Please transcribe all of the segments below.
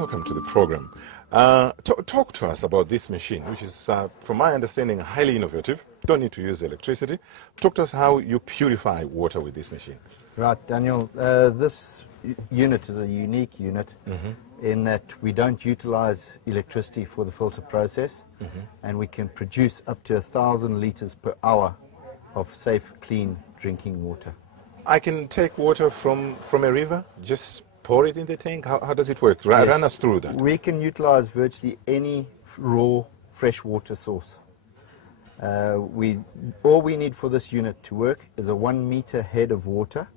welcome to the program. Talk to us about this machine, which is, from my understanding, highly innovative. Don't need to use electricity. Talk to us how you purify water with this machine. Right, Daniel. This unit is a unique unit in that we don't utilize electricity for the filter process, and we can produce up to 1,000 litres per hour of safe, clean drinking water. I can take water from a river, just pour it in the tank? How does it work? Run us through that. We can utilize virtually any raw freshwater source. All we need for this unit to work is a 1 meter head of water,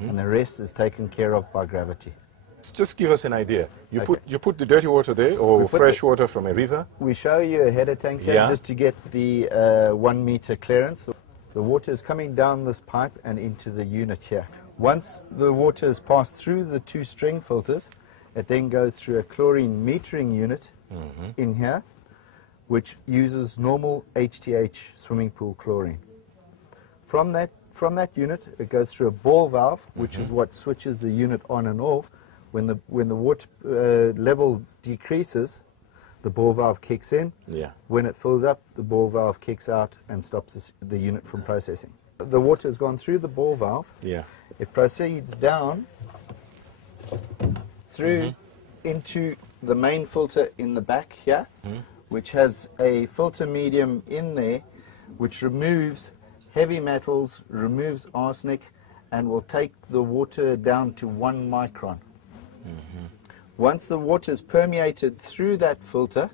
and the rest is taken care of by gravity. Just give us an idea. You put the dirty water there, or fresh water from a river? We show you a header tank here just to get the 1 meter clearance. The water is coming down this pipe and into the unit here. Once the water is passed through the 2 string filters, it then goes through a chlorine metering unit in here, which uses normal HTH swimming pool chlorine. From that unit, it goes through a ball valve, which is what switches the unit on and off. When the water level decreases, the ball valve kicks in. When it fills up, the ball valve kicks out and stops the unit from processing. The water has gone through the ball valve. It proceeds down through into the main filter in the back here, which has a filter medium in there which removes heavy metals, removes arsenic, and will take the water down to 1 micron. Once the water is permeated through that filter,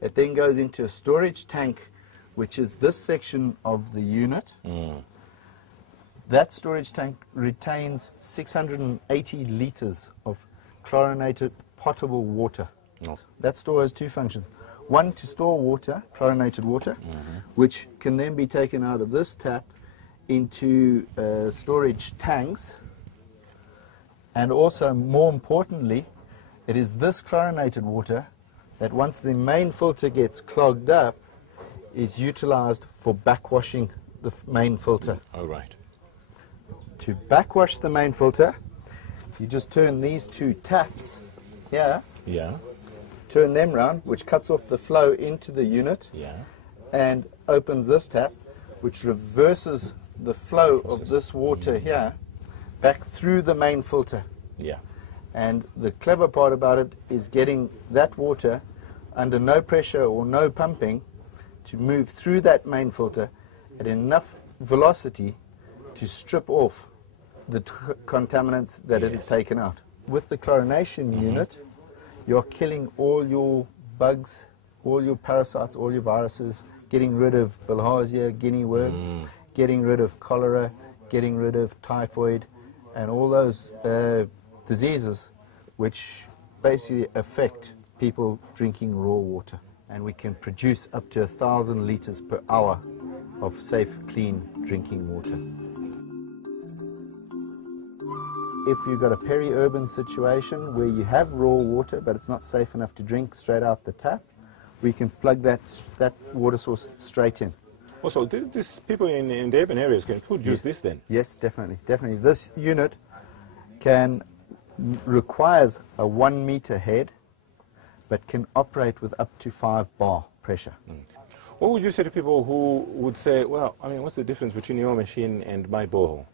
it then goes into a storage tank, which is this section of the unit. That storage tank retains 680 litres of chlorinated potable water. That store has 2 functions. One, to store water, chlorinated water, which can then be taken out of this tap into storage tanks. And also, more importantly, it is this chlorinated water that once the main filter gets clogged up, is utilized for backwashing the main filter. All right. To backwash the main filter, you just turn these 2 taps here, turn them round, which cuts off the flow into the unit, and opens this tap, which reverses the flow of this water here back through the main filter. And the clever part about it is getting that water under no pressure or no pumping to move through that main filter at enough velocity to strip off the contaminants that it has taken out. With the chlorination unit, you're killing all your bugs, all your parasites, all your viruses, getting rid of bilharzia, guinea worm, getting rid of cholera, getting rid of typhoid, and all those diseases which basically affect people drinking raw water. And we can produce up to 1,000 litres per hour of safe, clean drinking water. If you've got a peri-urban situation where you have raw water but it's not safe enough to drink straight out the tap, we can plug that water source straight in. Also, these people in the urban areas could use this then? Yes, definitely. This unit requires a 1 meter head, but can operate with up to 5 bar pressure. What would you say to people who would say, well, I mean, what's the difference between your machine and my borehole?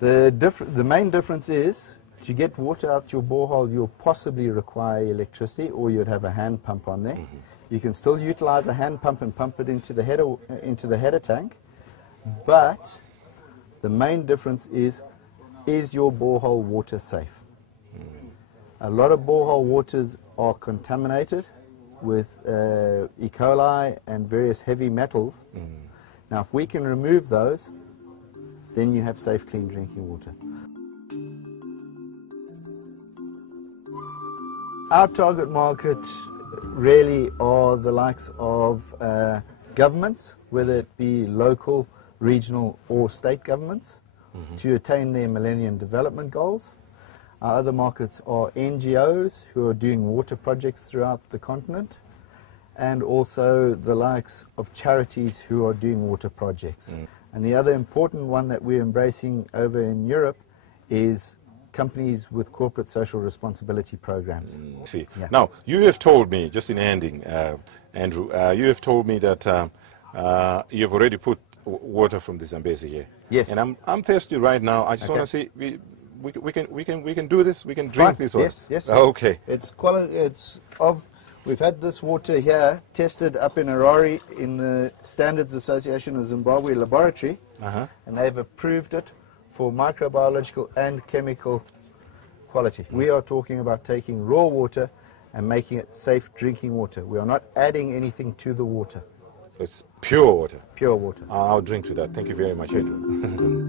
The main difference is, to get water out your borehole, you'll possibly require electricity, or you'd have a hand pump on there. You can still utilize a hand pump and pump it into the header tank, but the main difference is your borehole water safe? A lot of borehole waters are contaminated with E. coli and various heavy metals. Now, if we can remove those, then you have safe, clean drinking water. Our target market really are the likes of governments, whether it be local, regional or state governments, to attain their Millennium Development Goals. Our other markets are NGOs who are doing water projects throughout the continent, and also the likes of charities who are doing water projects. And the other important one that we're embracing over in Europe is companies with corporate social responsibility programs. See. Yeah. Now, you have told me, just in ending, Andrew, you have told me that you've already put water from the Zambezi here. Yes. And I'm thirsty right now. I just want to see, we can do this. We can drink this water. Yes, yes. Okay. It's quality. We've had this water here tested up in Harare in the Standards Association of Zimbabwe Laboratory, and they've approved it for microbiological and chemical quality. We are talking about taking raw water and making it safe drinking water. We are not adding anything to the water. So it's pure water. Pure water. I'll drink to that. Thank you very much, Andrew.